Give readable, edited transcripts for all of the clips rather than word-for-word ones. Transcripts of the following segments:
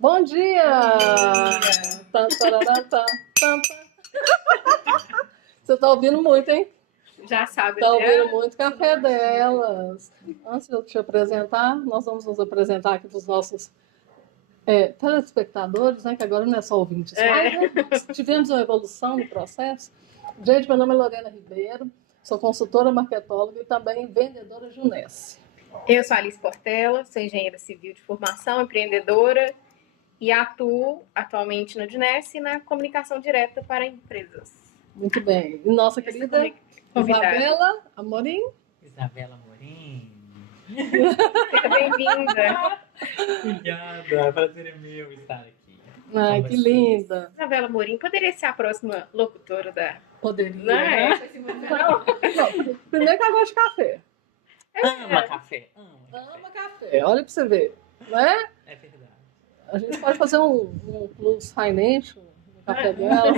Bom dia! Tá, tarará, tá, tá, tá. Você tá ouvindo muito, hein? Já sabe, Tá né? ouvindo muito Café Delas. Antes de eu te apresentar, nós vamos nos apresentar aqui para os nossos telespectadores, né? Que agora não é só ouvintes, mas né, tivemos uma evolução no processo. Gente, meu nome é Lorena Ribeiro, sou consultora marketóloga e também vendedora Junesse. Eu sou Alice Portela, sou engenheira civil de formação, empreendedora e atuo atualmente no Junesse na comunicação direta para empresas. Muito bem. E nossa querida Isabela Amorim. Isabela Amorim. Seja bem-vinda. Obrigada, prazer é meu estar aqui. Ai, que linda. Isabela Amorim poderia ser a próxima locutora da... Poderia, Não é? né? Não, primeiro que ela gosta de café. Ama café. Ama café. Olha pra você ver, né? É verdade. A gente pode fazer um plus financial no café dela.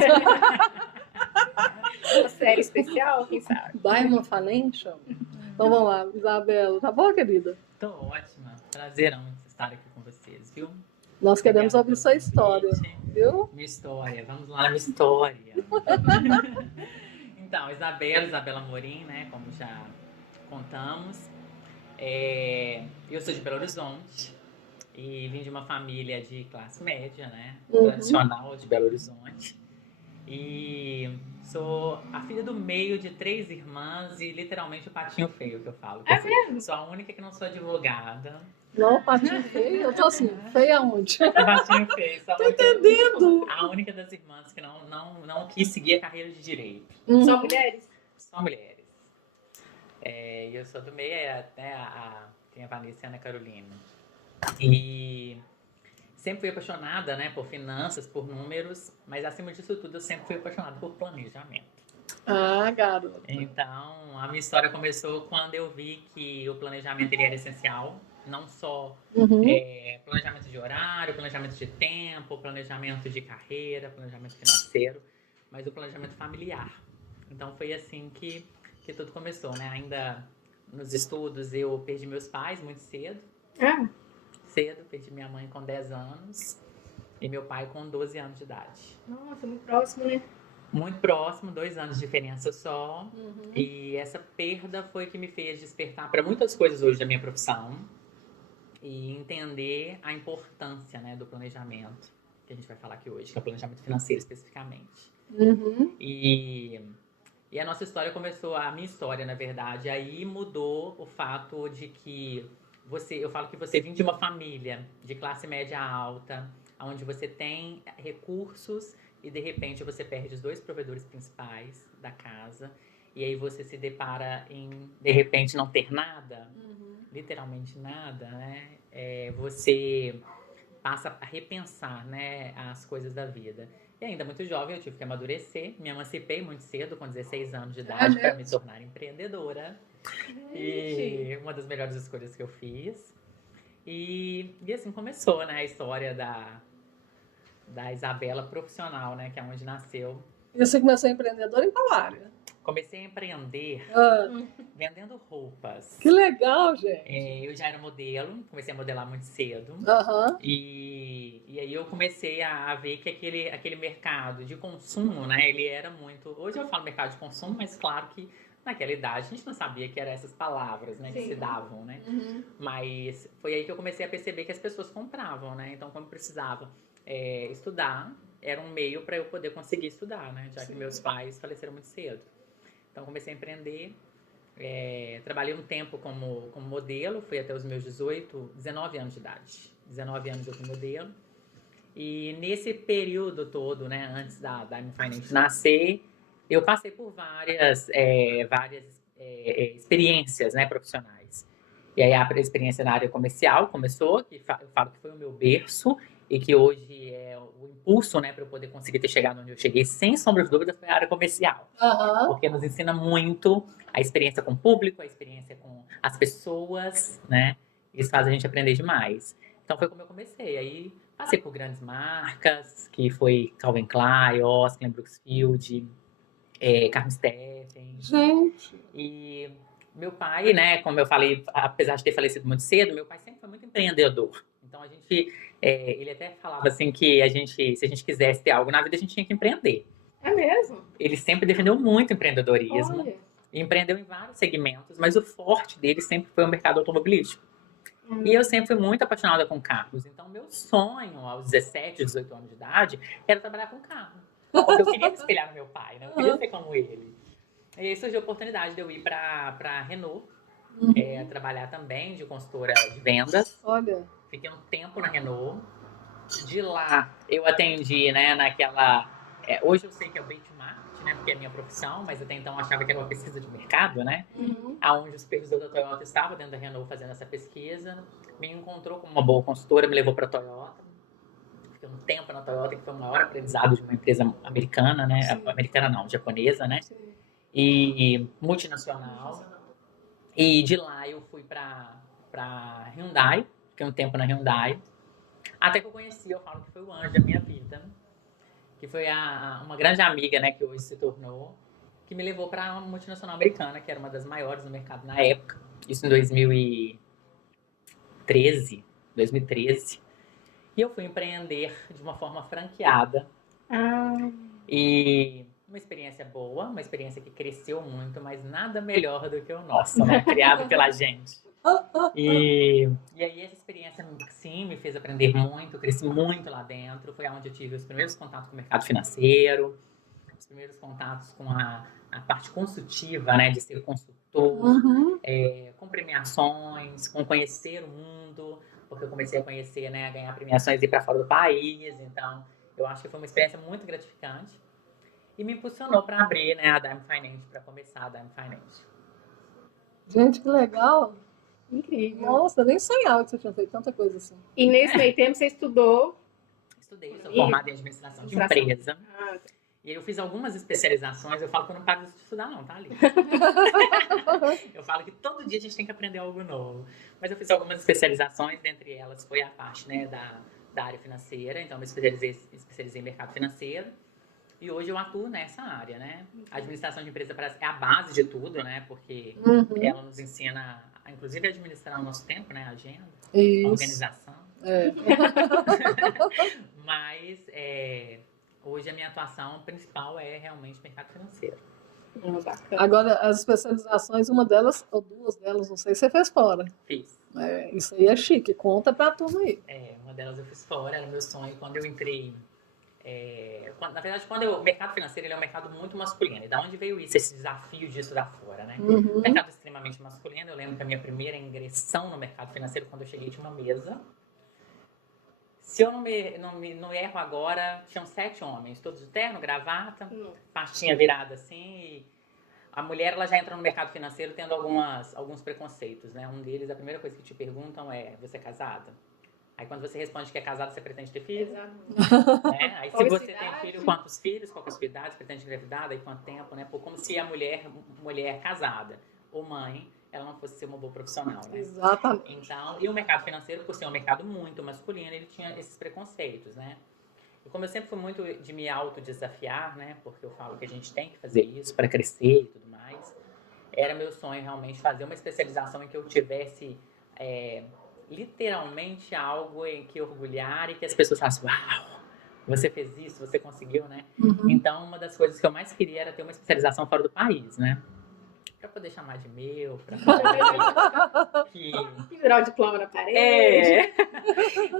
Uma série especial, quem sabe? Diamond Financial. Então vamos lá, Isabela. Tá boa, querida? Tô ótima. Prazerão estar aqui com vocês, viu? Nós queremos ouvir sua história, viu? Minha história. Vamos lá na minha história. Então, Isabela Amorim, né? Como já contamos. Eu sou de Belo Horizonte e vim de uma família de classe média, né? Tradicional de Belo Horizonte. E sou a filha do meio de 3 irmãs e literalmente o patinho feio que eu falo. É mesmo? Sou a única que não sou advogada. Não, patinho feio? Eu tô assim, feia onde? Patinho feio. Tô entendendo. A única das irmãs que não quis seguir a carreira de direito. Só mulheres? Só mulheres. E eu sou do meio, até tem a Vanessa e a Ana Carolina. E sempre fui apaixonada, né, por finanças, por números, mas acima disso tudo eu sempre fui apaixonada por planejamento. Ah, garota. Então, a minha história começou quando eu vi que o planejamento ele era essencial, não só planejamento de horário, planejamento de tempo, planejamento de carreira, planejamento financeiro, mas o planejamento familiar. Então foi assim que tudo começou, né? Ainda nos estudos eu perdi meus pais muito cedo. Cedo, perdi minha mãe com 10 anos e meu pai com 12 anos de idade. Nossa, muito próximo, né? Muito próximo, 2 anos de diferença só. E essa perda foi que me fez despertar para muitas coisas hoje da minha profissão e entender a importância, né, do planejamento, que a gente vai falar aqui hoje, que é o planejamento financeiro especificamente. E a nossa história começou, a minha história, na verdade, aí mudou o fato de que eu falo que você vem de uma família de classe média alta, onde você tem recursos e de repente você perde os 2 provedores principais da casa e aí você se depara em, de repente, não ter nada, literalmente nada, né? Você passa a repensar, né, as coisas da vida. E ainda muito jovem, eu tive que amadurecer. Me emancipei muito cedo, com 16 anos de idade, para me tornar empreendedora. E uma das melhores escolhas que eu fiz. E assim começou, né, a história da Isabela profissional, né, que é onde nasceu. E você começou empreendedora em qual área? Comecei a empreender vendendo roupas. Que legal, gente. Eu já era modelo, comecei a modelar muito cedo. E aí eu comecei a ver que aquele mercado de consumo, né, ele era muito... Hoje eu falo mercado de consumo, mas claro que naquela idade a gente não sabia que eram essas palavras, né, que se davam, né? Mas foi aí que eu comecei a perceber que as pessoas compravam, né? Então, quando precisava estudar, era um meio para eu poder conseguir estudar, né? Já que meus pais faleceram muito cedo. Então, comecei a empreender. Trabalhei um tempo como modelo, fui até os meus 19 anos de idade. 19 anos eu fui modelo. E nesse período todo, né, antes da Diamond Finance nascer, eu passei por várias experiências, né, profissionais. E aí a experiência na área comercial começou, que eu falo que foi o meu berço, e que hoje é o impulso, né, para eu poder conseguir ter chegado onde eu cheguei, sem sombra de dúvidas, foi a área comercial. Porque nos ensina muito a experiência com o público, a experiência com as pessoas, né? Isso faz a gente aprender demais. Então foi como eu comecei. Aí passei por grandes marcas, que foi Calvin Klein, Oscar, Brooksfield, Carmen Steffen. Gente. E meu pai, né, como eu falei, apesar de ter falecido muito cedo, meu pai sempre foi muito empreendedor. Então, ele até falava assim que se a gente quisesse ter algo na vida, a gente tinha que empreender. É mesmo? Ele sempre defendeu muito empreendedorismo. Olha. E empreendeu em vários segmentos, mas o forte dele sempre foi o mercado automobilístico. E eu sempre fui muito apaixonada com carros. Então, meu sonho, aos 17, 18 anos de idade, era trabalhar com carro. Porque eu queria me espelhar no meu pai, né? Eu queria ser como ele. E aí surgiu a oportunidade de eu ir para Renault, trabalhar também de consultora de vendas. Olha. Fiquei um tempo na Renault. De lá, eu atendi, né, naquela... hoje eu sei que é o benchmark, né, porque é a minha profissão, mas até então eu achava que era uma pesquisa de mercado, né? Onde o supervisor da Toyota estava dentro da Renault fazendo essa pesquisa. Me encontrou como uma boa consultora, me levou para a Toyota. Fiquei um tempo na Toyota, que foi o maior aprendizado de uma empresa americana, né? Sim. Americana não, japonesa, né? Sim. E multinacional. E de lá eu fui para Hyundai, fiquei um tempo na Hyundai. Até que eu falo que foi o anjo da minha vida, que foi uma grande amiga, né, que hoje se tornou, que me levou para uma multinacional americana, que era uma das maiores no mercado na época. Isso em 2013. E eu fui empreender de uma forma franqueada. E uma experiência boa, uma experiência que cresceu muito, mas nada melhor do que o nosso, né? Criado pela gente. E aí essa experiência, sim, me fez aprender muito, cresci muito lá dentro. Foi onde eu tive os primeiros contatos com o mercado financeiro, os primeiros contatos com a parte consultiva, né? De ser consultor, com premiações, com conhecer o mundo, porque eu comecei a conhecer, né? A ganhar premiações e ir para fora do país. Então, eu acho que foi uma experiência muito gratificante. E me impulsionou para abrir, né, a Dime Finance, para começar a Dime Finance. Gente, que legal. Incrível. Nossa, eu nem sonhava que você tinha feito tanta coisa assim. E nesse meio tempo você estudou? Estudei, sou formada em administração de empresa. Ah, E aí eu fiz algumas especializações. Eu falo que eu não paro de estudar não, tá, Lívia? Eu falo que todo dia a gente tem que aprender algo novo. Mas eu fiz algumas especializações, dentre elas foi a parte, né, da área financeira. Então eu me especializei em mercado financeiro. E hoje eu atuo nessa área, né? A administração de empresa parece que é a base de tudo, né? Porque ela nos ensina, inclusive, a administrar o nosso tempo, né? A agenda, a organização. Mas hoje a minha atuação principal é realmente mercado financeiro. bacana. Agora, as especializações, uma delas, ou duas delas, não sei, você fez fora. Fiz. Isso aí é chique, conta pra turma aí. Uma delas eu fiz fora, era meu sonho quando eu entrei. Na verdade, o mercado financeiro ele é um mercado muito masculino. E da onde veio isso, esse desafio de estudar fora, né? Um mercado extremamente masculino. Eu lembro que a minha primeira ingressão no mercado financeiro, quando eu cheguei, tinha uma mesa. Se eu não erro agora, tinham 7 homens, todos de terno, gravata, pastinha virada assim. E a mulher ela já entra no mercado financeiro tendo alguns preconceitos, né? Um deles, a primeira coisa que te perguntam é: você é casada? Aí quando você responde que é casado, você pretende ter filho? Exato. Né? Aí se você tem filho, quantos filhos, qual a sua idade, pretende engravidar, daí quanto tempo, né? Como se a mulher casada ou mãe, ela não fosse ser uma boa profissional, né? Exatamente. Então, e o mercado financeiro, por ser um mercado muito masculino, ele tinha esses preconceitos, né? E como eu sempre fui muito de me autodesafiar, né? Porque eu falo que a gente tem que fazer isso para crescer e tudo mais, era meu sonho realmente fazer uma especialização em que eu tivesse literalmente algo em que orgulhar e que as pessoas falassem: uau, você fez isso, você conseguiu, né? Então, uma das coisas que eu mais queria era ter uma especialização fora do país, né? Pra poder chamar de meu, pra poder virar o diploma na parede.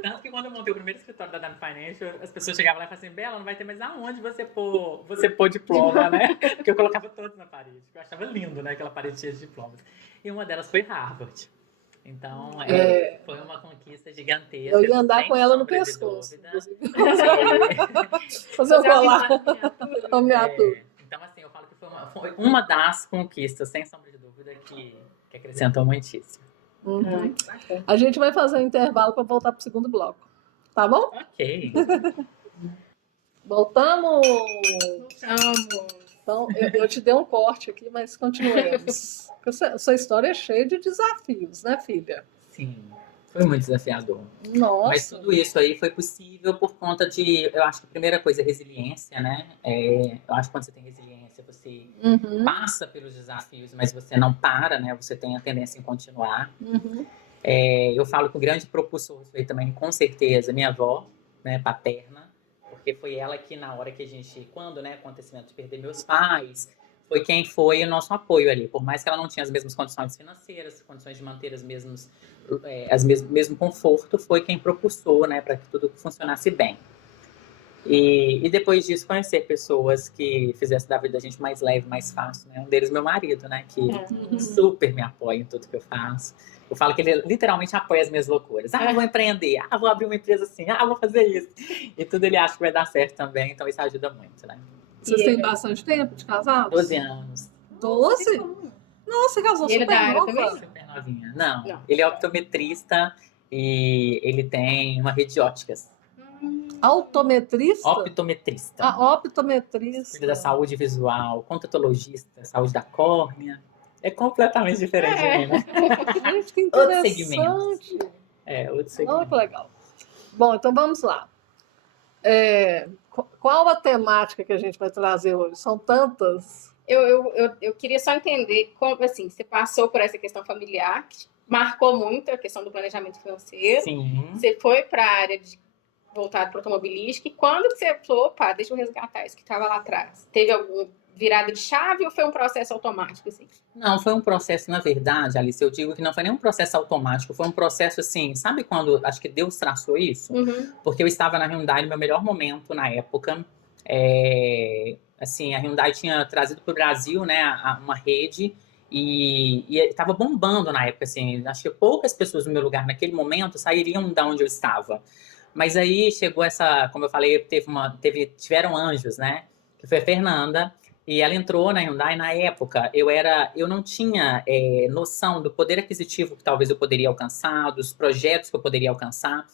Tanto que quando eu montei o primeiro escritório da Dime Financial, as pessoas chegavam lá e falavam assim: Bela, não vai ter mais aonde você pôr diploma, né? Porque eu colocava todos na parede. Eu achava lindo, né? Aquela parede cheia de diplomas. E uma delas foi Harvard. Então, foi uma conquista gigantesca. Eu ia andar com ela no pescoço. Fazer um colar. Então, assim, eu falo que foi uma das conquistas, sem sombra de dúvida, que acrescentou muitíssimo. A gente vai fazer um intervalo para voltar para o segundo bloco. Tá bom? Ok. Voltamos! Voltamos! Então, eu te dei um corte aqui, mas continuemos. Sua história é cheia de desafios, né, filha? Sim, foi muito desafiador. Nossa! Mas tudo isso aí foi possível por conta de... Eu acho que a primeira coisa é resiliência, né? Eu acho que quando você tem resiliência, você passa pelos desafios, mas você não para, né? Você tem a tendência em continuar. Eu falo que o grande propulsor foi também, com certeza, minha avó, né, paterna, porque foi ela que, na hora que a gente, quando, né, acontecimento de perder meus pais, foi quem foi o nosso apoio ali. Por mais que ela não tinha as mesmas condições financeiras, condições de manter mesmo conforto, foi quem propulsou, né, para que tudo funcionasse bem. E depois disso, conhecer pessoas que fizessem da vida da gente mais leve, mais fácil, né? Um deles, meu marido, né? Que super me apoia em tudo que eu faço. Eu falo que ele literalmente apoia as minhas loucuras. Ah, vou empreender. Ah, vou abrir uma empresa assim. Ah, vou fazer isso. E tudo ele acha que vai dar certo também. Então, isso ajuda muito, né? Vocês têm bastante tempo de casados? 12 anos. 12? Nossa, casou E ele super da área nova. também? Super novinha. Não, ele é optometrista e ele tem uma rede de óticas. Optometrista? Optometrista. Ah, optometrista. Cuida da saúde visual, contatologista, saúde da córnea. É completamente diferente de mim, né? Gente, que Outro interessante. segmento. Outro Olha segmento. que legal. Bom, então vamos lá. Qual a temática que a gente vai trazer hoje? São tantas. Eu queria só entender como, assim, você passou por essa questão familiar, que marcou muito a questão do planejamento financeiro. Sim. Você foi para a área voltada para automobilística. E quando que você falou, opa, deixa eu resgatar isso que estava lá atrás? Teve alguma virada de chave ou foi um processo automático, assim? Não, foi um processo, na verdade, Alice, eu digo que não foi nem um processo automático, foi um processo assim, sabe quando, acho que Deus traçou isso? Porque eu estava na Hyundai no meu melhor momento na época. Assim, a Hyundai tinha trazido para o Brasil, né, uma rede e estava bombando na época, assim, acho que poucas pessoas no meu lugar naquele momento sairiam da onde eu estava. Mas aí chegou como eu falei, tiveram anjos, né? Que foi a Fernanda, e ela entrou na Hyundai na época. Eu não tinha noção do poder aquisitivo que talvez eu poderia alcançar, dos projetos que eu poderia alcançar.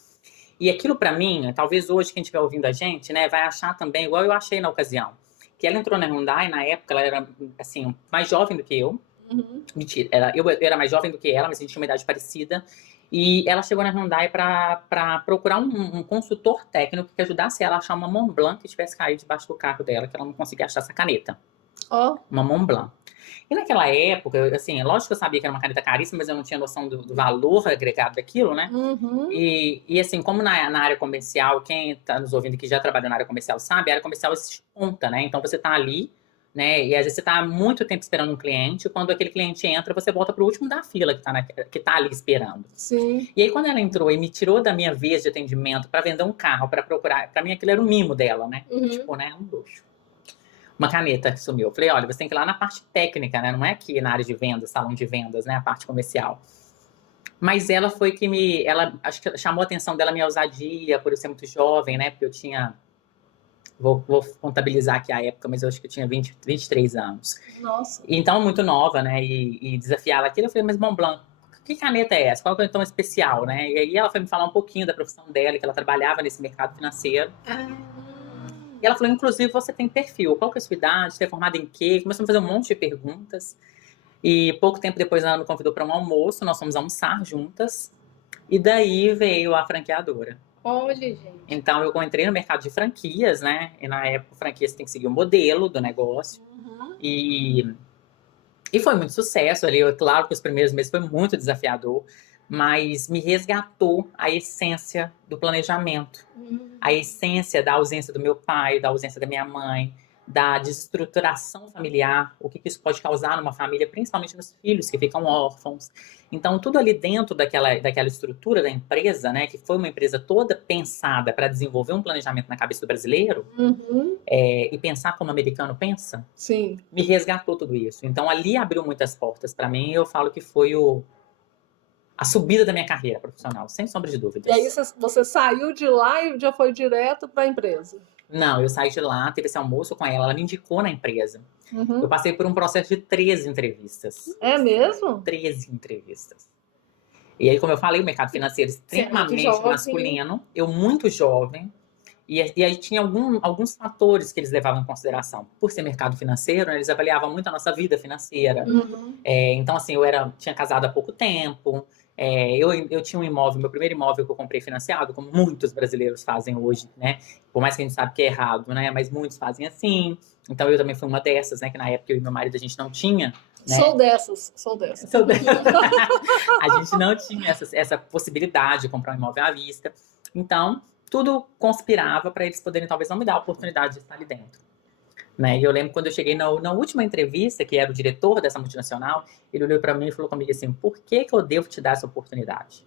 E aquilo para mim, talvez hoje quem estiver ouvindo a gente, né, vai achar também, igual eu achei na ocasião, que ela entrou na Hyundai, na época ela era, assim, mais jovem do que eu. Mentira, eu era mais jovem do que ela, mas a gente tinha uma idade parecida. E ela chegou na Hyundai para procurar um consultor técnico que ajudasse ela a achar uma Mont Blanc que tivesse caído debaixo do carro dela, que ela não conseguia achar essa caneta. Uma Mont Blanc. E naquela época, assim, lógico que eu sabia que era uma caneta caríssima, mas eu não tinha noção do valor agregado daquilo, né? E assim, como na área comercial, quem está nos ouvindo que já trabalhou na área comercial sabe, a área comercial existe conta, né? Então você está ali, né? E às vezes você está há muito tempo esperando um cliente, quando aquele cliente entra, você volta para o último da fila que tá ali esperando. Sim. E aí, quando ela entrou e me tirou da minha vez de atendimento para vender um carro, para procurar, para mim aquilo era o mimo dela, né? Tipo, né? Um luxo. Uma caneta que sumiu. Eu falei, olha, você tem que ir lá na parte técnica, né? Não é aqui na área de vendas, salão de vendas, né? A parte comercial. Mas ela foi que acho que chamou a atenção dela a minha ousadia, por eu ser muito jovem, né? Porque eu tinha, vou contabilizar aqui a época, mas eu acho que eu tinha 23 anos. Nossa. Então, muito nova, né? E desafiar ela aquilo, eu falei, mas Mont Blanc, que caneta é essa? Qual que é tão especial, né? E aí ela foi me falar um pouquinho da profissão dela, que ela trabalhava nesse mercado financeiro. E ela falou, inclusive, você tem perfil. Qual que é a sua idade? Você é formada em quê? Começou a fazer um monte de perguntas. E pouco tempo depois ela me convidou para um almoço. Nós fomos almoçar juntas. E daí veio a franqueadora. Olha, gente. Então, eu entrei no mercado de franquias, né? E na época, franquias tem que seguir o modelo do negócio. E foi muito sucesso ali. Claro que os primeiros meses foi muito desafiador. Mas me resgatou a essência do planejamento. A essência da ausência do meu pai, da ausência da minha mãe, da desestruturação familiar, o que isso pode causar numa família, principalmente nos filhos que ficam órfãos. Então, tudo ali dentro daquela estrutura da empresa, né, que foi uma empresa toda pensada para desenvolver um planejamento na cabeça do brasileiro, e pensar como o americano pensa, Sim. Me resgatou tudo isso. Então, ali abriu muitas portas para mim, e eu falo que foi a subida da minha carreira profissional, sem sombra de dúvidas. E aí você saiu de lá e já foi direto para a empresa? Não, eu saí de lá, teve esse almoço com ela me indicou na empresa. Eu passei por um processo de 13 entrevistas. É mesmo? 13 entrevistas. E aí, como eu falei, o mercado financeiro extremamente masculino, eu muito jovem, e aí tinha alguns fatores que eles levavam em consideração. Por ser mercado financeiro, né, eles avaliavam muito a nossa vida financeira. Então, assim, eu tinha casado há pouco tempo, eu tinha um imóvel, meu primeiro imóvel que eu comprei financiado, como muitos brasileiros fazem hoje, né? Por mais que a gente sabe que é errado, né? Mas muitos fazem assim. Então, eu também fui uma dessas, né? Que na época eu e meu marido, a gente não tinha né? Sou dessas. A gente não tinha essa possibilidade de comprar um imóvel à vista. Então, tudo conspirava para eles poderem talvez não me dar a oportunidade de estar ali dentro. Né? E eu lembro quando eu cheguei na última entrevista, que era o diretor dessa multinacional, ele olhou para mim e falou comigo assim, por que eu devo te dar essa oportunidade?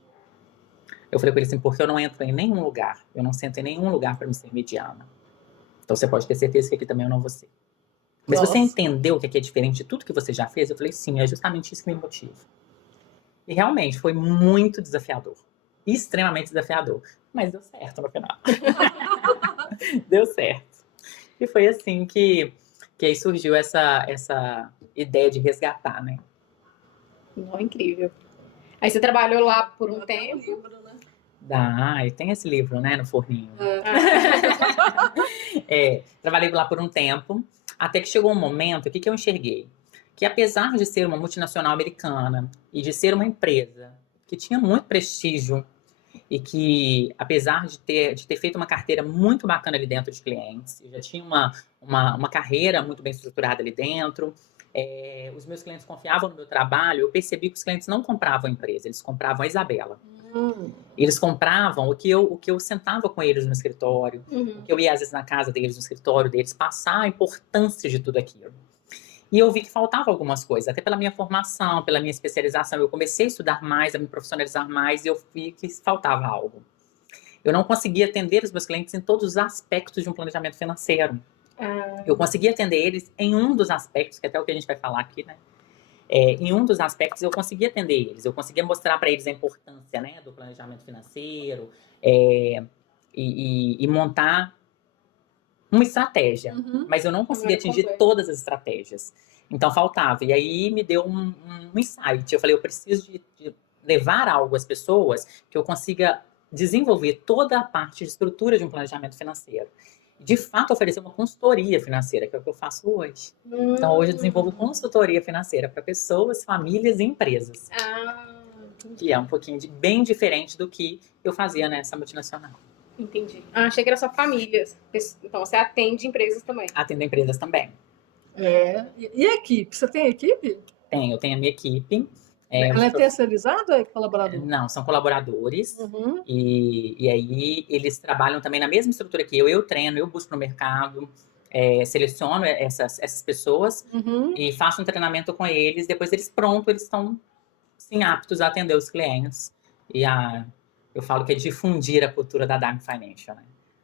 Eu falei com ele assim, porque eu não entro em nenhum lugar, eu não sento em nenhum lugar para me ser mediana. Então você pode ter certeza que aqui também eu não vou ser. Mas Nossa. você entendeu que aqui é diferente de tudo que você já fez? Eu falei, sim, é justamente isso que me motiva. E realmente foi muito desafiador. Extremamente desafiador. Mas deu certo no final. Deu certo. E foi assim que aí surgiu essa ideia de resgatar, né? Não, incrível. Aí você trabalhou lá por um tempo. E tem esse livro, né, no forninho. Trabalhei lá por um tempo, até que chegou um momento, o que eu enxerguei? Que apesar de ser uma multinacional americana e de ser uma empresa que tinha muito prestígio e que, apesar de ter feito uma carteira muito bacana ali dentro de clientes, eu já tinha uma carreira muito bem estruturada ali dentro, os meus clientes confiavam no meu trabalho, eu percebi que os clientes não compravam a empresa, eles compravam a Isabela. Eles compravam o que eu sentava com eles no escritório, o que eu ia às vezes na casa deles, no escritório deles, passar a importância de tudo aquilo. E eu vi que faltava algumas coisas, até pela minha formação, pela minha especialização. Eu comecei a estudar mais, a me profissionalizar mais, e eu vi que faltava algo. Eu não conseguia atender os meus clientes em todos os aspectos de um planejamento financeiro. Eu conseguia atender eles em um dos aspectos, que é até o que a gente vai falar aqui, né? Em um dos aspectos eu conseguia atender eles, eu conseguia mostrar para eles a importância, né, do planejamento financeiro e montar uma estratégia, mas eu não conseguia atingir todas as estratégias. Então faltava. E aí me deu um insight. Eu falei, eu preciso de levar algo às pessoas que eu consiga desenvolver toda a parte de estrutura de um planejamento financeiro. De fato, oferecer uma consultoria financeira, que é o que eu faço hoje. Então, hoje eu desenvolvo consultoria financeira para pessoas, famílias e empresas. Que é um pouquinho bem diferente do que eu fazia nessa multinacional. Entendi. Achei que era só famílias. Então, você atende empresas também. Atendo empresas também. E a equipe? Você tem equipe? Eu tenho a minha equipe. Ela é terceirizada ou é colaborador? Não, são colaboradores. E aí eles trabalham também na mesma estrutura que eu. Eu treino, eu busco no mercado, seleciono essas pessoas e faço um treinamento com eles. Depois eles estão sim, aptos a atender os clientes. E eu falo que é difundir a cultura da Dime Financial, né?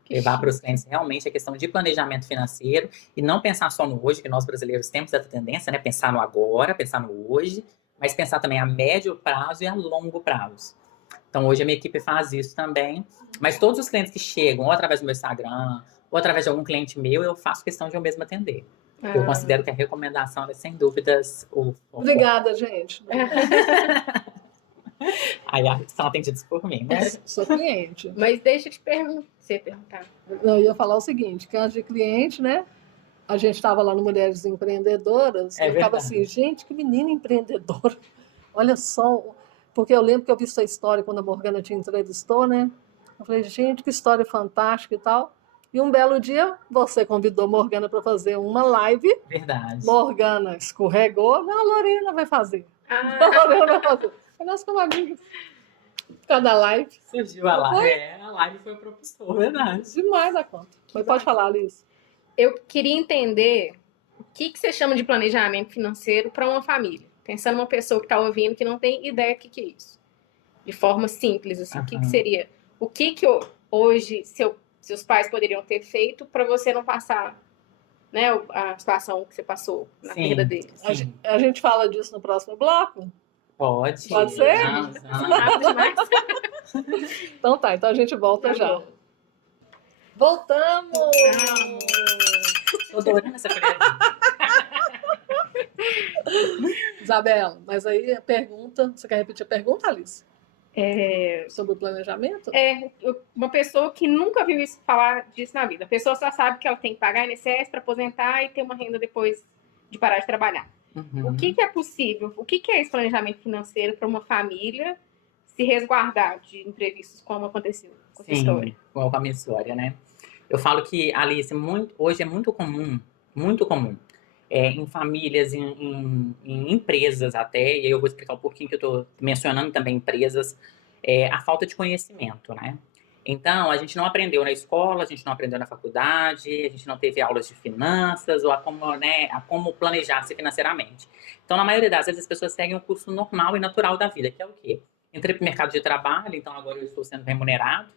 Levar para os clientes realmente a questão de planejamento financeiro e não pensar só no hoje, que nós brasileiros temos essa tendência, né? Pensar no agora, pensar no hoje, mas pensar também a médio prazo e a longo prazo. Então, hoje a minha equipe faz isso também. Mas todos os clientes que chegam, ou através do meu Instagram, ou através de algum cliente meu, eu faço questão de eu mesmo atender. Eu considero que a recomendação é, sem dúvidas, Obrigada, gente. Aí são atendidos por mim, né? Sou cliente. Mas deixa eu te perguntar. Eu ia falar o seguinte, que antes de cliente, né? A gente estava lá no Mulheres Empreendedoras, eu estava assim, gente, que menina empreendedora. Olha só, porque eu lembro que eu vi sua história quando a Morgana te entrevistou, né? Eu falei, gente, que história fantástica e tal. E um belo dia, você convidou a Morgana para fazer uma live. Verdade. Morgana escorregou, a Lorena vai fazer. A Lorena vai fazer. Nós como amigos. Cada live. Surgiu a live. A live foi o propulsor, verdade. Demais a conta. Mas pode falar, Alice. Eu queria entender o que você chama de planejamento financeiro para uma família. Pensando numa pessoa que está ouvindo que não tem ideia do que é isso. De forma simples, assim, o que seria? O que hoje seus pais poderiam ter feito para você não passar, né, a situação que você passou na perda deles? A gente fala disso no próximo bloco? Pode. Pode ser? Não. Então tá, então a gente volta já. Voltamos! Tô adorando essa pergunta. Isabela, mas aí a pergunta, você quer repetir a pergunta, Alice? Sobre o planejamento? Uma pessoa que nunca viu falar disso na vida. A pessoa só sabe que ela tem que pagar INSS para aposentar e ter uma renda depois de parar de trabalhar. O que é possível? O que é esse planejamento financeiro para uma família se resguardar de imprevistos como aconteceu com essa história? Com a minha história, né? Eu falo que, Alice, hoje é muito comum em famílias, em empresas até, e aí eu vou explicar um pouquinho que eu estou mencionando também empresas, a falta de conhecimento, né? Então, a gente não aprendeu na escola, a gente não aprendeu na faculdade, a gente não teve aulas de finanças ou a como planejar-se financeiramente. Então, na maioria das vezes, as pessoas seguem um curso normal e natural da vida, que é o quê? Entrei para o mercado de trabalho, então agora eu estou sendo remunerado.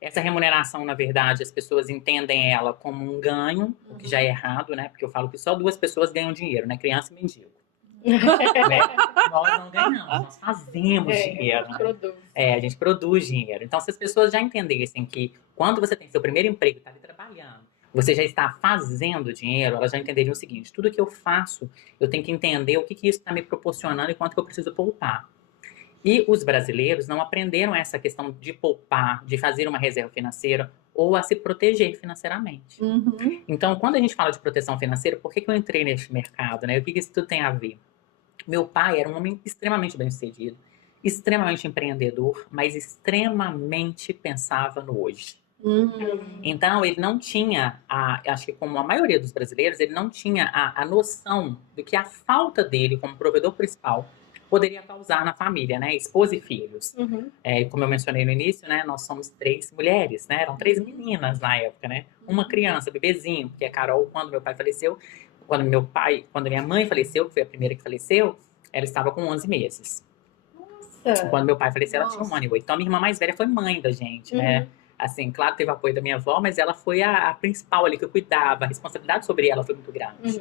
Essa remuneração, na verdade, as pessoas entendem ela como um ganho, o que já é errado, né? Porque eu falo que só 2 pessoas ganham dinheiro, né? Criança e mendigo. Né? Nós não ganhamos, nós fazemos dinheiro. Né? A gente produz dinheiro. Então, se as pessoas já entendessem que quando você tem seu primeiro emprego, está ali trabalhando, você já está fazendo dinheiro, elas já entenderiam o seguinte: tudo que eu faço, eu tenho que entender o que isso está me proporcionando e quanto que eu preciso poupar. E os brasileiros não aprenderam essa questão de poupar, de fazer uma reserva financeira ou a se proteger financeiramente. Então, quando a gente fala de proteção financeira, por que eu entrei neste mercado? Né? O que isso tudo tem a ver? Meu pai era um homem extremamente bem-sucedido, extremamente empreendedor, mas extremamente pensava no hoje. Então, ele não tinha, acho que como a maioria dos brasileiros, ele não tinha a noção do que a falta dele como provedor principal poderia causar na família, né? Esposa e filhos. Como eu mencionei no início, né? Nós somos 3 mulheres, né? Eram 3 meninas na época, né? Uma criança, bebezinho, porque a Carol, quando meu pai faleceu, quando minha mãe faleceu, que foi a primeira que faleceu, ela estava com 11 meses. Nossa. Quando meu pai faleceu, ela tinha 1 ano e 8. Então, a minha irmã mais velha foi mãe da gente, né? Assim, claro, teve apoio da minha avó, mas ela foi a principal ali que eu cuidava. A responsabilidade sobre ela foi muito grande.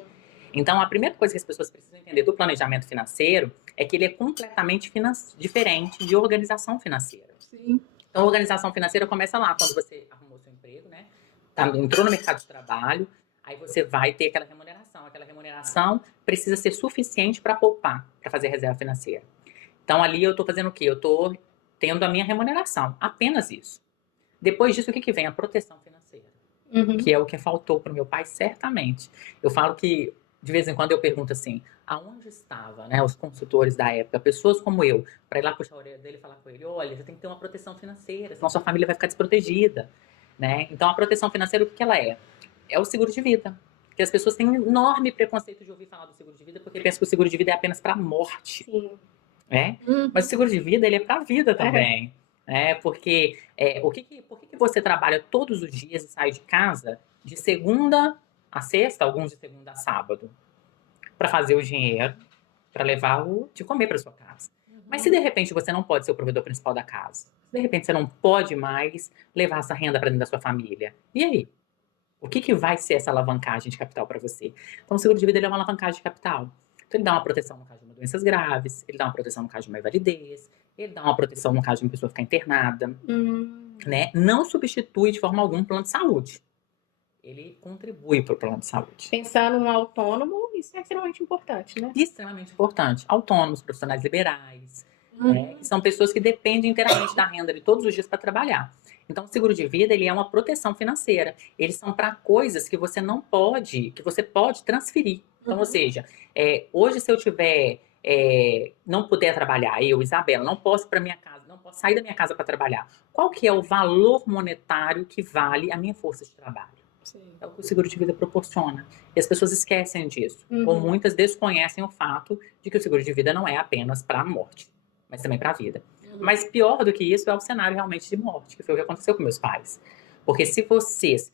Então, a primeira coisa que as pessoas precisam entender do planejamento financeiro é que ele é completamente diferente de organização financeira. Sim. Então, a organização financeira começa lá, quando você arrumou seu emprego, né? Entrou no mercado de trabalho, aí você vai ter aquela remuneração. Aquela remuneração precisa ser suficiente para poupar, para fazer reserva financeira. Então, ali eu estou fazendo o quê? Eu estou tendo a minha remuneração, apenas isso. Depois disso, o que vem? A proteção financeira, que é o que faltou para o meu pai, certamente. Eu falo que, de vez em quando, eu pergunto assim, aonde estavam, né, os consultores da época, pessoas como eu, para ir lá puxar a orelha dele e falar com ele, olha, você tem que ter uma proteção financeira, senão sua família vai ficar desprotegida. Né? Então, a proteção financeira, o que ela é? É o seguro de vida. Porque as pessoas têm um enorme preconceito de ouvir falar do seguro de vida, porque pensam que o seguro de vida é apenas para a morte. Sim. Né? Mas o seguro de vida, ele é para a vida também. Porque por que você trabalha todos os dias e sai de casa de segunda a sexta, alguns de segunda a sábado, para fazer o dinheiro, para levar o de comer para sua casa? Mas se de repente você não pode ser o provedor principal da casa, de repente você não pode mais levar essa renda para dentro da sua família, e aí? O que vai ser essa alavancagem de capital para você? Então, o seguro de vida ele é uma alavancagem de capital. Então, ele dá uma proteção no caso de doenças graves, ele dá uma proteção no caso de uma invalidez, ele dá uma proteção no caso de uma pessoa ficar internada. Né? Não substitui de forma alguma o plano de saúde. Ele contribui para o plano de saúde. Pensando no autônomo, isso é extremamente importante, né? Extremamente importante. Autônomos, profissionais liberais, que são pessoas que dependem inteiramente da renda de todos os dias para trabalhar. Então, o seguro de vida ele é uma proteção financeira. Eles são para coisas que você não pode, que você pode transferir. Então, ou seja, hoje se eu tiver, não puder trabalhar, eu, Isabela, não posso ir para minha casa, não posso sair da minha casa para trabalhar. Qual que é o valor monetário que vale a minha força de trabalho? Sim. É o que o seguro de vida proporciona. E as pessoas esquecem disso. Ou muitas desconhecem o fato de que o seguro de vida não é apenas para a morte, mas também para a vida. Mas pior do que isso é o cenário realmente de morte, que foi o que aconteceu com meus pais. Porque se vocês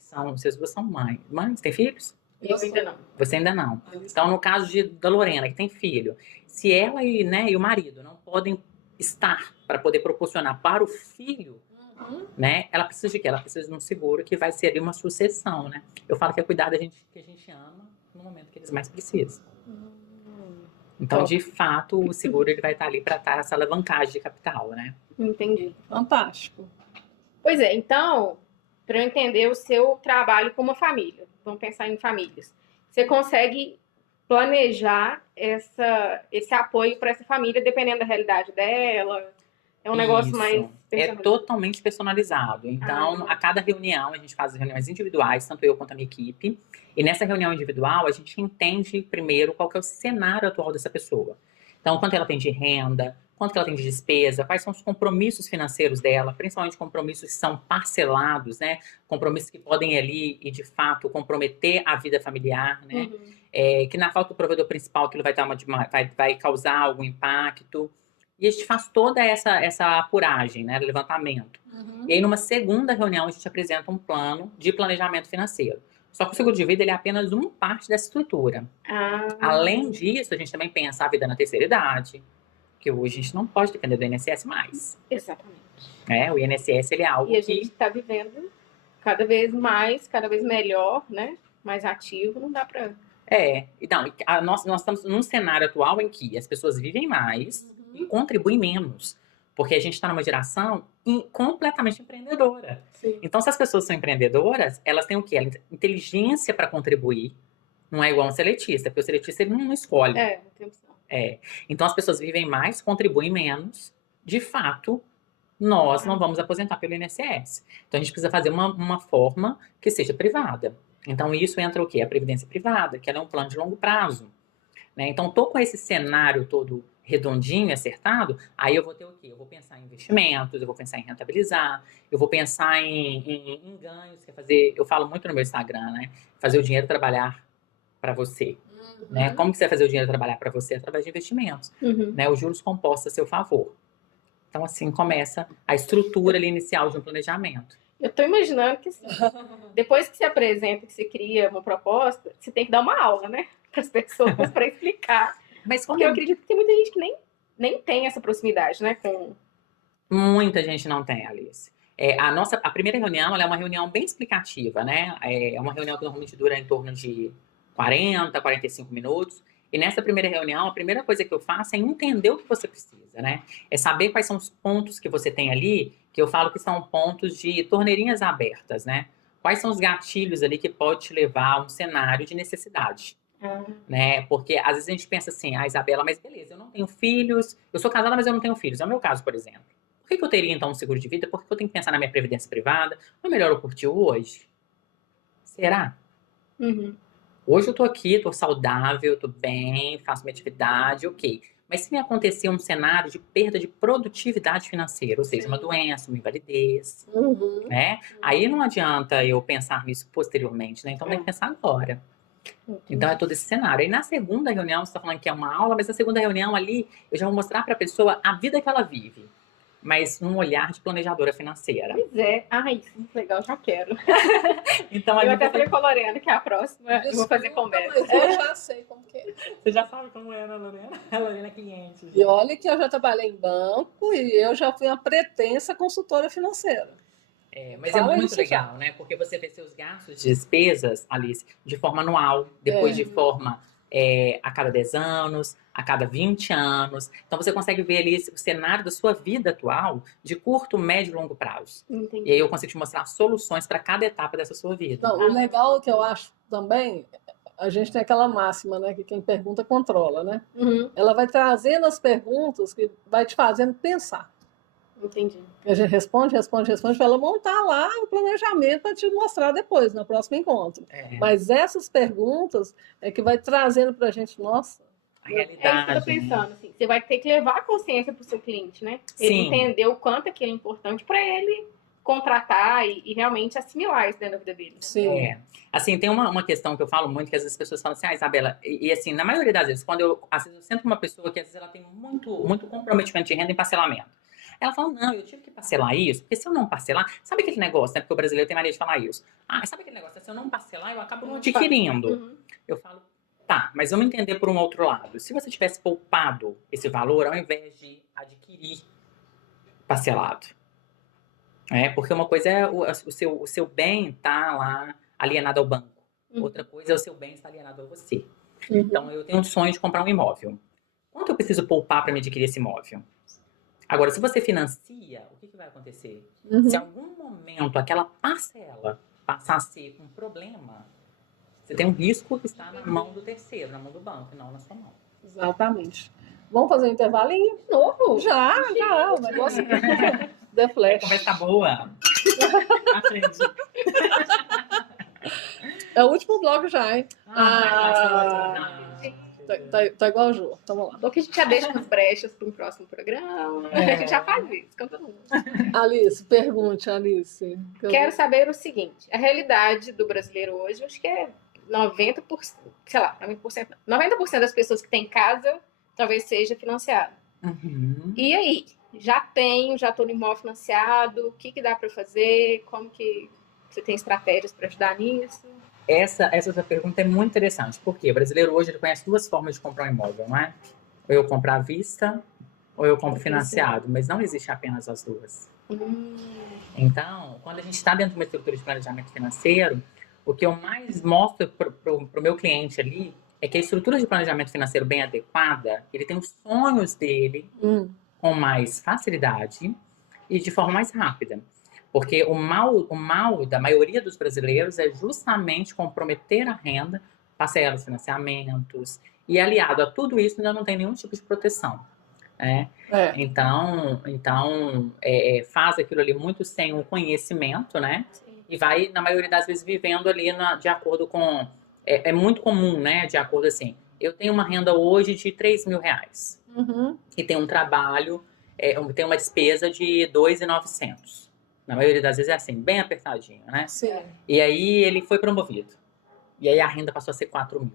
duas são mães, tem filhos? Eu ainda não. Você ainda não. Então, no caso da Lorena, que tem filho, se ela e o marido não podem estar para poder proporcionar para o filho, né? Ela precisa de quê? Ela precisa de um seguro que vai ser ali uma sucessão, né? Eu falo que é cuidar da gente que a gente ama no momento que eles mais precisam. Então, de fato, o seguro ele vai estar ali para dar essa alavancagem de capital, né? Entendi. Fantástico. Pois é, então, para eu entender o seu trabalho com uma família, vamos pensar em famílias, você consegue planejar esse apoio para essa família dependendo da realidade dela? É um negócio mais É totalmente personalizado. Então, a cada reunião, a gente faz reuniões individuais, tanto eu quanto a minha equipe. E nessa reunião individual, a gente entende primeiro qual que é o cenário atual dessa pessoa. Então, quanto ela tem de renda, quanto que ela tem de despesa, quais são os compromissos financeiros dela, principalmente compromissos que são parcelados, né? Compromissos que podem ali e de fato comprometer a vida familiar, né? Que na falta do provedor principal aquilo vai causar algum impacto. E a gente faz toda essa apuragem, né? Levantamento. E aí, numa segunda reunião, a gente apresenta um plano de planejamento financeiro. Só que o seguro de vida ele é apenas uma parte dessa estrutura. Além disso, a gente também pensa a vida na terceira idade, que hoje a gente não pode depender do INSS mais. Exatamente. O INSS ele é algo que... E a gente está vivendo cada vez mais, cada vez melhor, né? Mais ativo, não dá para... Então, nós estamos num cenário atual em que as pessoas vivem mais e contribuem menos. Porque a gente está numa geração completamente empreendedora. Sim. Então, se as pessoas são empreendedoras, elas têm o quê? Inteligência para contribuir. Não é igual um seletista, porque o seletista ele não escolhe. Não tem opção. Então, as pessoas vivem mais, contribuem menos. De fato, nós não vamos aposentar pelo INSS. Então, a gente precisa fazer uma forma que seja privada. Então, isso entra o quê? A previdência privada, que ela é um plano de longo prazo. Né? Então, estou com esse cenário todo redondinho, acertado, aí eu vou ter o quê? Eu vou pensar em investimentos, eu vou pensar em rentabilizar, eu vou pensar em ganhos, que é fazer, eu falo muito no meu Instagram, né? Fazer o dinheiro trabalhar para você. Né? Como que você vai fazer o dinheiro trabalhar para você? Através de investimentos. Né? Os juros compostos a seu favor. Então, assim, começa a estrutura ali inicial de um planejamento. Eu estou imaginando que assim, depois que você apresenta, que você cria uma proposta, você tem que dar uma aula, né? Para as pessoas, para explicar. Mas porque eu acredito que tem muita gente que nem tem essa proximidade, né? Muita gente não tem, Alice. A primeira reunião ela é uma reunião bem explicativa, né? É uma reunião que normalmente dura em torno de 40, 45 minutos. E nessa primeira reunião, a primeira coisa que eu faço é entender o que você precisa, né? É saber quais são os pontos que você tem ali, que eu falo que são pontos de torneirinhas abertas, né? Quais são os gatilhos ali que pode te levar a um cenário de necessidade. Né? Porque às vezes a gente pensa assim, Isabela, mas beleza, eu não tenho filhos, eu sou casada, mas eu não tenho filhos. É o meu caso, por exemplo. Por que eu teria então um seguro de vida? Por que eu tenho que pensar na minha previdência privada? Não é melhor eu curtir hoje? Será? Hoje eu tô aqui, tô saudável, tô bem, faço minha atividade, ok. Mas se me acontecer um cenário de perda de produtividade financeira, ou seja, uma doença, uma invalidez, né? Aí não adianta eu pensar nisso posteriormente, né? Então tem que pensar agora. Então é todo esse cenário. Aí na segunda reunião, você está falando que é uma aula, mas na segunda reunião ali, eu já vou mostrar para a pessoa a vida que ela vive. Mas num olhar de planejadora financeira. Pois é. Isso é legal, já quero. Então, eu até falei com a Lorena, que é a próxima, eu vou fazer conversa. Mas eu já sei como que é. Você já sabe como é, né, Lorena? A Lorena é cliente. Já. E olha que eu já trabalhei em banco e eu já fui uma pretensa consultora financeira. Mas é muito legal, né? Porque você vê seus gastos de despesas, Alice, de forma anual, depois de forma a cada 10 anos, a cada 20 anos. Então você consegue ver ali o cenário da sua vida atual de curto, médio e longo prazo. Entendi. E aí eu consigo te mostrar soluções para cada etapa dessa sua vida. Então, o legal que eu acho também, a gente tem aquela máxima, né? Que quem pergunta controla, né? Ela vai trazendo as perguntas que vai te fazendo pensar. Entendi. A gente responde, para ela montar lá o planejamento para te mostrar depois, no próximo encontro. Mas essas perguntas é que vai trazendo para a gente, nossa... A realidade, é isso que eu tô pensando, assim, você vai ter que levar a consciência para o seu cliente, né? Ele entender o quanto aquilo é importante para ele contratar e realmente assimilar isso dentro da vida dele. Sim. Assim, tem uma questão que eu falo muito, que às vezes as pessoas falam assim, Isabela, e assim, na maioria das vezes, às vezes eu sento com uma pessoa que às vezes ela tem muito comprometimento de renda em parcelamento. Ela fala, não, eu tive que parcelar isso, porque se eu não parcelar... Sabe aquele negócio, né? Porque o brasileiro tem mania de falar isso. Sabe aquele negócio? Se eu não parcelar, eu acabo não adquirindo. Eu falo, tá, mas vamos entender por um outro lado. Se você tivesse poupado esse valor, ao invés de adquirir parcelado. Porque uma coisa é o seu bem tá lá alienado ao banco. Outra coisa é o seu bem estar alienado a você. Então, eu tenho um sonho de comprar um imóvel. Quanto eu preciso poupar para me adquirir esse imóvel? Agora, se você financia, o que vai acontecer? Se em algum momento aquela parcela passar a ser um problema, você tem um risco que está na mão do terceiro, na mão do banco, e não na sua mão. Exatamente. Vamos fazer um intervalinho de novo? Já. O negócio The Flash. A conversa tá boa. Aprendi. É o último bloco já, hein? Tá igual o Ju. Então, vamos lá. Ou que a gente já deixa umas brechas para um próximo programa. A gente já faz isso com todo mundo. Alice, pergunte, Alice. Quero saber o seguinte. A realidade do brasileiro hoje, eu acho que é 90%, sei lá, 90% das pessoas que têm casa talvez seja financiado. Uhum. E aí? Já estou no imóvel financiado, o que dá para fazer? Como que você tem estratégias para ajudar nisso? Essa sua pergunta é muito interessante, porque o brasileiro hoje ele conhece duas formas de comprar um imóvel, não é? Ou eu compro à vista, ou eu compro financiado, mas não existe apenas as duas. Então, quando a gente está dentro de uma estrutura de planejamento financeiro, o que eu mais mostro para o meu cliente ali é que a estrutura de planejamento financeiro bem adequada, ele tem os sonhos dele com mais facilidade e de forma mais rápida. Porque o mal da maioria dos brasileiros é justamente comprometer a renda, parcelas, financiamentos, e aliado a tudo isso ainda não tem nenhum tipo de proteção. Né? Então faz aquilo ali muito sem o conhecimento, né? Sim. E vai, na maioria das vezes, vivendo ali de acordo com... É muito comum, né? De acordo assim, eu tenho uma renda hoje de R$3.000 e tenho um trabalho, tem uma despesa de R$2.900. Na maioria das vezes é assim, bem apertadinho, né? Sim. E aí ele foi promovido. E aí a renda passou a ser R$4.000.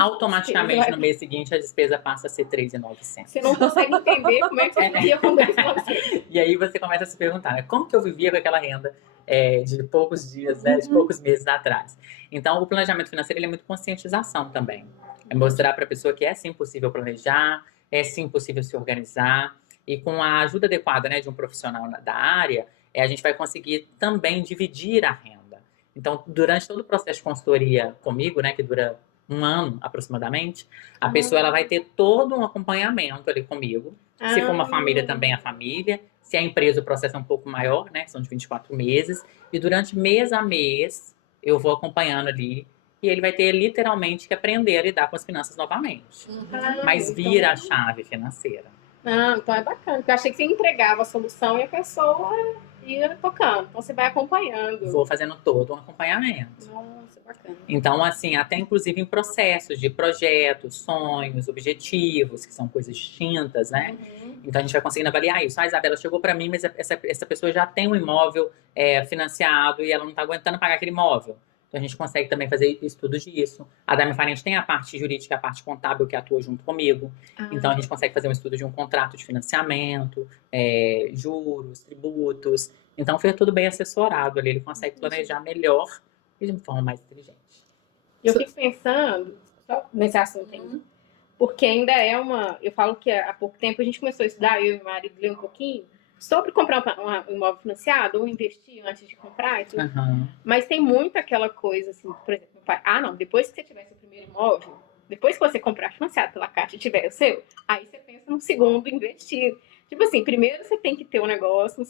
Automaticamente, no mês seguinte, a despesa passa a ser R$3.900. Você não consegue entender como é que você vivia com R$2.900. E aí você começa a se perguntar, né? Como que eu vivia com aquela renda de poucos dias, né? De poucos meses atrás? Então, o planejamento financeiro ele é muito conscientização também. É mostrar para a pessoa que é sim possível planejar, é sim possível se organizar. E com a ajuda adequada, né, de um profissional da área, a gente vai conseguir também dividir a renda. Então, durante todo o processo de consultoria comigo, né, que dura 1 ano aproximadamente, a pessoa ela vai ter todo um acompanhamento ali comigo. Se for uma família, também a família. Se a empresa, o processo é um pouco maior, né, são de 24 meses. E durante mês a mês, eu vou acompanhando ali. E ele vai ter literalmente que aprender a lidar com as finanças novamente. Mas vira a chave financeira. Então é bacana, porque eu achei que você entregava a solução e a pessoa ia tocando. Então você vai acompanhando. Vou fazendo todo um acompanhamento. Nossa, bacana. Então, assim, até inclusive em processos de projetos, sonhos, objetivos, que são coisas distintas, né? Então a gente vai conseguindo avaliar isso. A Isabela chegou para mim, mas essa pessoa já tem um imóvel financiado e ela não está aguentando pagar aquele imóvel. Então a gente consegue também fazer estudos disso. A Dami Finance tem a parte jurídica, a parte contábil que atua junto comigo. Então a gente consegue fazer um estudo de um contrato de financiamento, juros, tributos. Então foi tudo bem assessorado ali. Ele consegue planejar melhor e de forma mais inteligente. Eu fico pensando, só nesse assunto ainda, porque ainda é uma... Eu falo que há pouco tempo a gente começou a estudar, eu e meu marido ler um pouquinho, sobre comprar um imóvel financiado ou investir antes de comprar e tudo. Mas tem muito aquela coisa assim, por exemplo, meu pai, não, depois que você tiver seu primeiro imóvel, depois que você comprar financiado pela Caixa e tiver o seu, aí você pensa no segundo investir. Tipo assim, primeiro você tem que ter um negócio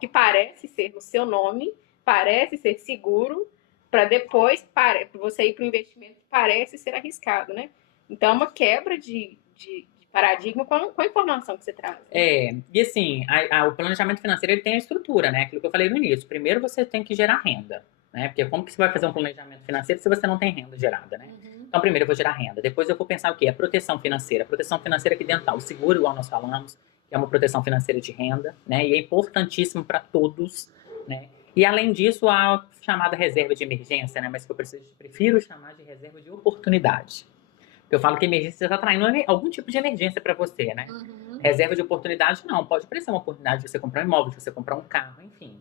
que parece ser no seu nome, parece ser seguro, para depois você ir para o investimento que parece ser arriscado, né? Então é uma quebra de paradigma com a informação que você traz. E assim, o planejamento financeiro ele tem a estrutura, né? Aquilo que eu falei no início. Primeiro você tem que gerar renda, né? Porque como que você vai fazer um planejamento financeiro se você não tem renda gerada, né? Então primeiro eu vou gerar renda, depois eu vou pensar o quê? A proteção financeira. A proteção financeira aqui dentro, o seguro, igual nós falamos, que é uma proteção financeira de renda, né? E é importantíssimo para todos, né? E além disso, a chamada reserva de emergência, né? Mas que eu prefiro chamar de reserva de oportunidade. Eu falo que emergência está traindo algum tipo de emergência para você, né? Reserva de oportunidade, não. Pode parecer uma oportunidade de você comprar um imóvel, de você comprar um carro, enfim.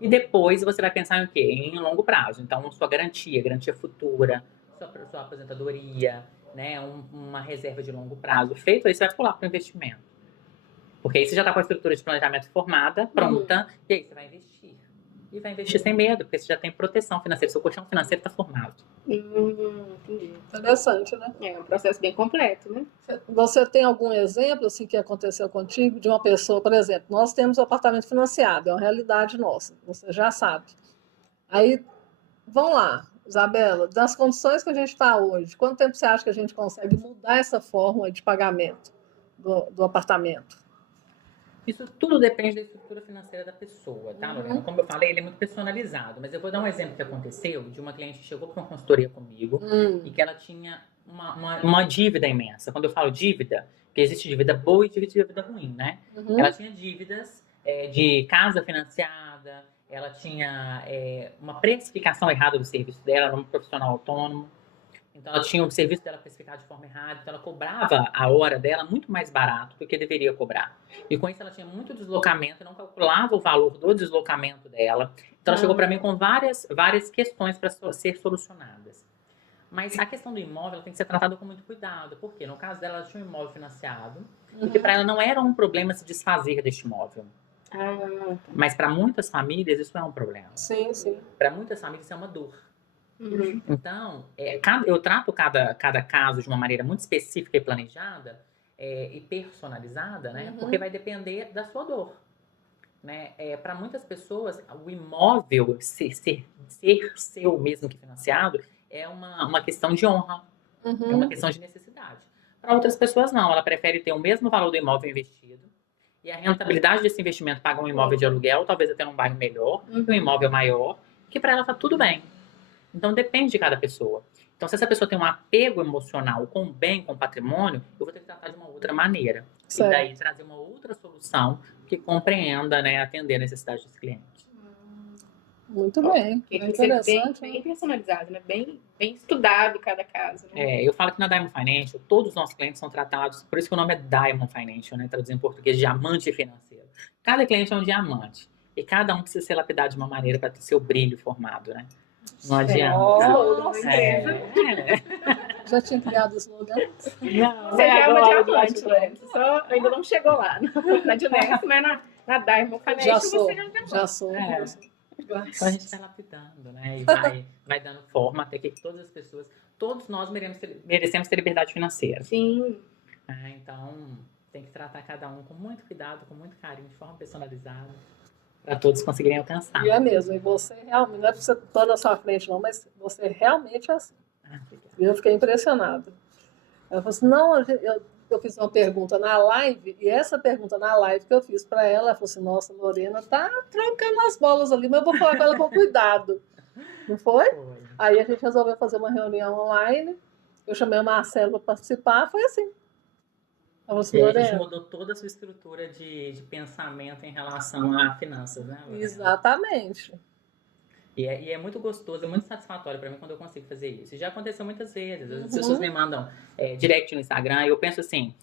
E depois você vai pensar em o quê? Em longo prazo. Então, sua garantia futura, sua aposentadoria, né? Uma reserva de longo prazo. Feito aí, você vai pular para o investimento. Porque aí você já está com a estrutura de planejamento formada, pronta, e aí você vai investir. E vai investir sem medo, porque você já tem proteção financeira. Seu colchão financeiro está formado. Entendi. Interessante, né? É um processo bem completo, né? Você tem algum exemplo assim que aconteceu contigo de uma pessoa, por exemplo, nós temos um apartamento financiado, é uma realidade nossa, você já sabe. Aí, vamos lá, Isabela, das condições que a gente está hoje, quanto tempo você acha que a gente consegue mudar essa forma de pagamento do apartamento? Isso tudo depende da estrutura financeira da pessoa, tá, Lorena? Como eu falei, ele é muito personalizado. Mas eu vou dar um exemplo que aconteceu de uma cliente que chegou para uma consultoria comigo e que ela tinha uma dívida imensa. Quando eu falo dívida, porque existe dívida boa e dívida ruim, né? Ela tinha dívidas de casa financiada, ela tinha uma precificação errada do serviço dela, era um profissional autônomo. Então, ela tinha o serviço dela precificado de forma errada, então ela cobrava a hora dela muito mais barato do que deveria cobrar. E com isso, ela tinha muito deslocamento, não calculava o valor do deslocamento dela. Então, ela chegou para mim com várias questões para ser solucionadas. Mas a questão do imóvel tem que ser tratada com muito cuidado. Por quê? No caso dela, ela tinha um imóvel financiado, porque para ela não era um problema se desfazer deste imóvel. Mas para muitas famílias, isso é um problema. Sim, sim. Para muitas famílias, isso é uma dor. Então, eu trato cada caso de uma maneira muito específica e planejada e personalizada, né? Porque vai depender da sua dor. Né? Para muitas pessoas, o imóvel ser seu mesmo que financiado é uma questão de honra, é uma questão de necessidade. Para outras pessoas, não. Ela prefere ter o mesmo valor do imóvel investido e a rentabilidade desse investimento paga um imóvel de aluguel, talvez até num bairro melhor, um imóvel maior, que para ela tá tudo bem. Então, depende de cada pessoa. Então, se essa pessoa tem um apego emocional com o bem, com o patrimônio, eu vou ter que tratar de uma outra maneira. Certo. E daí trazer uma outra solução que compreenda, né, atender a necessidade dos clientes. Muito bem. Tem que ser bem personalizado, né? Bem estudado cada caso. Né? Eu falo que na Diamond Financial, todos os nossos clientes são tratados, por isso que o nome é Diamond Financial, né? Traduzindo em português, diamante financeiro. Cada cliente é um diamante. E cada um precisa ser lapidado de uma maneira para ter seu brilho formado, né? Não adianta. Já tinha criado os slogans? Não, você já é uma diamante, né? Só ainda não chegou lá na Diamante, mas na Diamond Financial você já sou. Então a gente está lapidando, né? E vai dando forma até que todas as pessoas, todos nós merecemos ter liberdade financeira. Sim. Então tem que tratar cada um com muito cuidado, com muito carinho, de forma personalizada, para todos conseguirem alcançar. E é mesmo, e você realmente, não é porque você está na sua frente não, mas você realmente é assim. E eu fiquei impressionada. Ela falou assim, não, eu fiz uma pergunta na live, e essa pergunta na live que eu fiz para ela falou assim, nossa, Lorena tá trocando as bolas ali, mas eu vou falar com ela com cuidado. Não foi? Foi. Aí a gente resolveu fazer uma reunião online, eu chamei o Marcelo para participar, foi assim. A gente mudou toda a sua estrutura de pensamento em relação a finanças, né, Lorena? Exatamente. E é muito gostoso, é muito satisfatório para mim quando eu consigo fazer isso. E já aconteceu muitas vezes. As pessoas me mandam direct no Instagram e eu penso assim,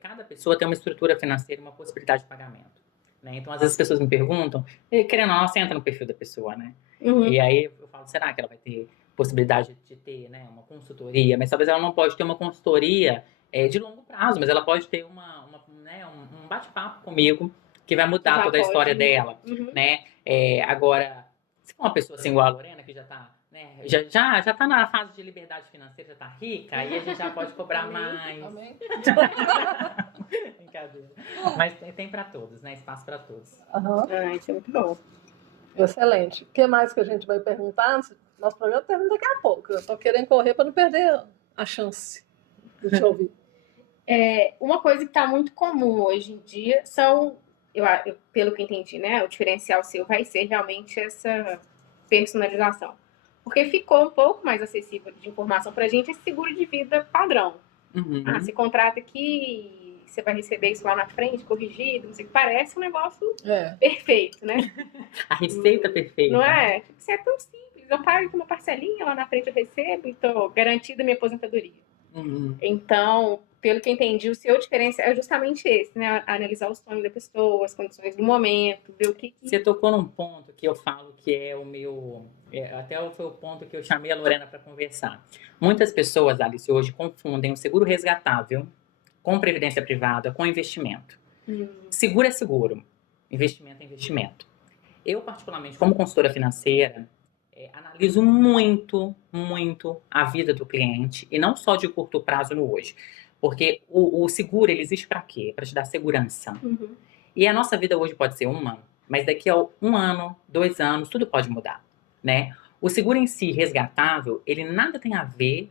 cada pessoa tem uma estrutura financeira e uma possibilidade de pagamento. Né? Então, às vezes as pessoas me perguntam, querendo ou não, você entra no perfil da pessoa, né? E aí eu falo, será que ela vai ter possibilidade de ter, né, uma consultoria? Mas talvez ela não pode ter uma consultoria de longo prazo, mas ela pode ter um bate-papo comigo que vai mudar toda a história dela, né? Agora, se for uma pessoa assim igual a Lorena, que já tá, né, já tá na fase de liberdade financeira, já tá rica, aí a gente já pode cobrar mais. Amém. Brincadeira. Mas tem para todos, né? Espaço para todos. Isso é muito bom. Excelente. O que mais que a gente vai perguntar? Nosso programa termina daqui a pouco. Eu tô querendo correr para não perder a chance de te ouvir. Uma coisa que está muito comum hoje em dia são, pelo que entendi, né? O diferencial seu vai ser realmente essa personalização. Porque ficou um pouco mais acessível de informação para a gente esse seguro de vida padrão. Você contrata aqui, você vai receber isso lá na frente, corrigido, não sei o que. Parece um negócio perfeito, né? A receita perfeita. Não é? Isso é tão simples. Eu pago uma parcelinha, lá na frente eu recebo e estou garantida a minha aposentadoria. Então, pelo que eu entendi, o seu diferencial é justamente esse, né? Analisar os sonhos da pessoa, as condições do momento, ver o que... Você tocou num ponto que eu falo que é o meu... até foi o ponto que eu chamei a Lorena para conversar. Muitas pessoas, Alice, hoje confundem o seguro resgatável com previdência privada, com investimento. Seguro é seguro, investimento é investimento. Eu, particularmente, como consultora financeira, analiso muito a vida do cliente, e não só de curto prazo no hoje. Porque o seguro, ele existe para quê? Para te dar segurança. E a nossa vida hoje pode ser mas daqui a 1 ano, 2 anos, tudo pode mudar, né? O seguro em si, resgatável, ele nada tem a ver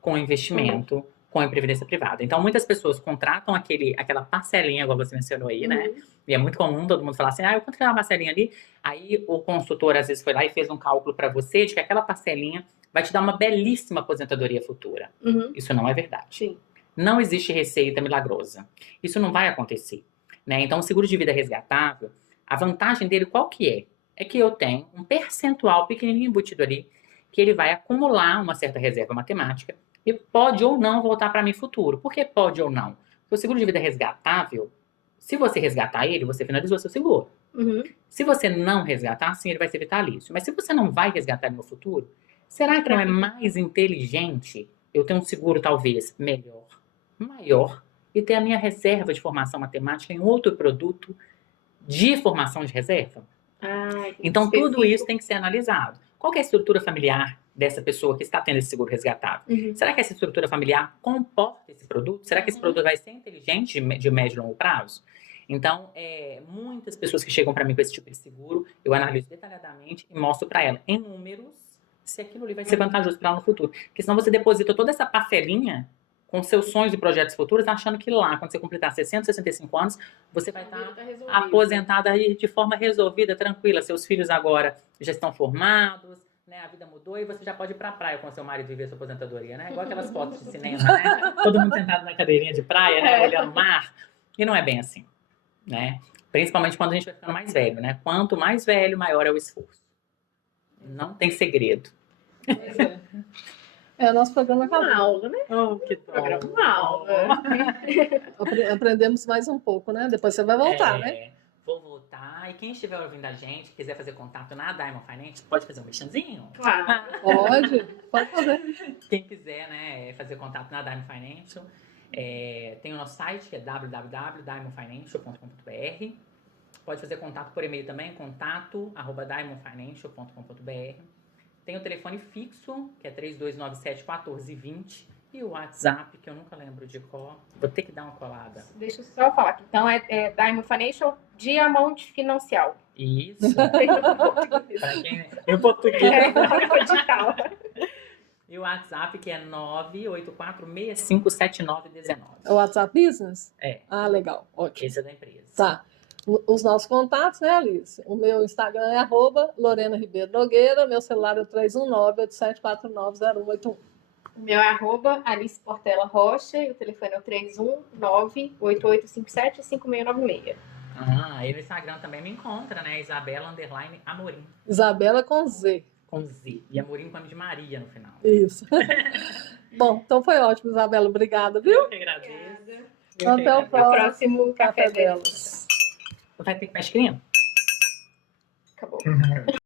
com investimento, com a previdência privada. Então, muitas pessoas contratam aquela parcelinha, igual você mencionou aí, né? E é muito comum todo mundo falar assim, eu contratei uma parcelinha ali, aí o consultor às vezes foi lá e fez um cálculo para você de que aquela parcelinha vai te dar uma belíssima aposentadoria futura. Uhum. Isso não é verdade. Sim. Não existe receita milagrosa. Isso não vai acontecer, né? Então, o seguro de vida resgatável, a vantagem dele qual que é? É que eu tenho um percentual pequenininho embutido ali, que ele vai acumular uma certa reserva matemática e pode ou não voltar para mim futuro. Por que pode ou não? Porque o seguro de vida resgatável, se você resgatar ele, você finalizou seu seguro. Uhum. Se você não resgatar, sim, ele vai ser vitalício. Mas se você não vai resgatar no futuro, será que não é mais inteligente eu ter um seguro talvez melhor, maior, e ter a minha reserva de formação matemática em outro produto de formação de reserva? Então, tudo isso tem que ser analisado. Qual que é a estrutura familiar dessa pessoa que está tendo esse seguro resgatável? Uhum. Será que essa estrutura familiar comporta esse produto? Será que esse produto vai ser inteligente de médio e longo prazo? Então, muitas pessoas que chegam para mim com esse tipo de seguro, eu analiso detalhadamente e mostro para ela, em números, se aquilo ali vai ser vantajoso para ela no futuro. Porque senão você deposita toda essa parcelinha com seus sonhos e projetos futuros, achando que lá, quando você completar 60, 65 anos, você vai estar aposentada aí de forma resolvida, tranquila. Seus filhos agora já estão formados, né? A vida mudou e você já pode ir pra praia com seu marido viver sua aposentadoria, né? Igual aquelas fotos de cinema, né? Todo mundo sentado na cadeirinha de praia, né? Olhando o mar. E não é bem assim, né? Principalmente quando a gente vai ficando mais velho, né? Quanto mais velho, maior é o esforço. Não tem segredo. Nosso programa acabou. Uma aula, né? Oh, que Programa, uma aula. Aprendemos mais um pouco, né? Depois você vai voltar, né? Vou voltar. E quem estiver ouvindo a gente, quiser fazer contato na Diamond Finance, pode fazer um mexanzinho? Claro. Pode fazer. Quem quiser, né, fazer contato na Diamond Financial, tem o nosso site, que é www.diamondfinancial.com.br. Pode fazer contato por e-mail também, contato@diamondfinancial.com.br. Tem o telefone fixo, que é 3297-1420. E o WhatsApp, que eu nunca lembro de qual. Vou ter que dar uma colada. Deixa eu só falar aqui. Então, é Diamond Financial Diamond Financial. Isso. Para quem em português. digital. E o WhatsApp, que é 984657919. É o WhatsApp Business? É. Ah, legal. Ótimo. Esse é da empresa. Tá. Os nossos contatos, né, Alice? O meu Instagram é @Lorena Ribeiro Nogueira, meu celular é 319-8749-0181. O meu é @Alice Portela Rocha e o telefone é o 319-8857-5696. Aí no Instagram também me encontra, né? Isabela_Amorim. Isabela com Z. Com Z. E Amorim com M de Maria no final. Isso. Bom, então foi ótimo, Isabela. Obrigada, viu? Eu que agradeço. Até o próximo Café Delas. Vai ter que mais creme? Acabou.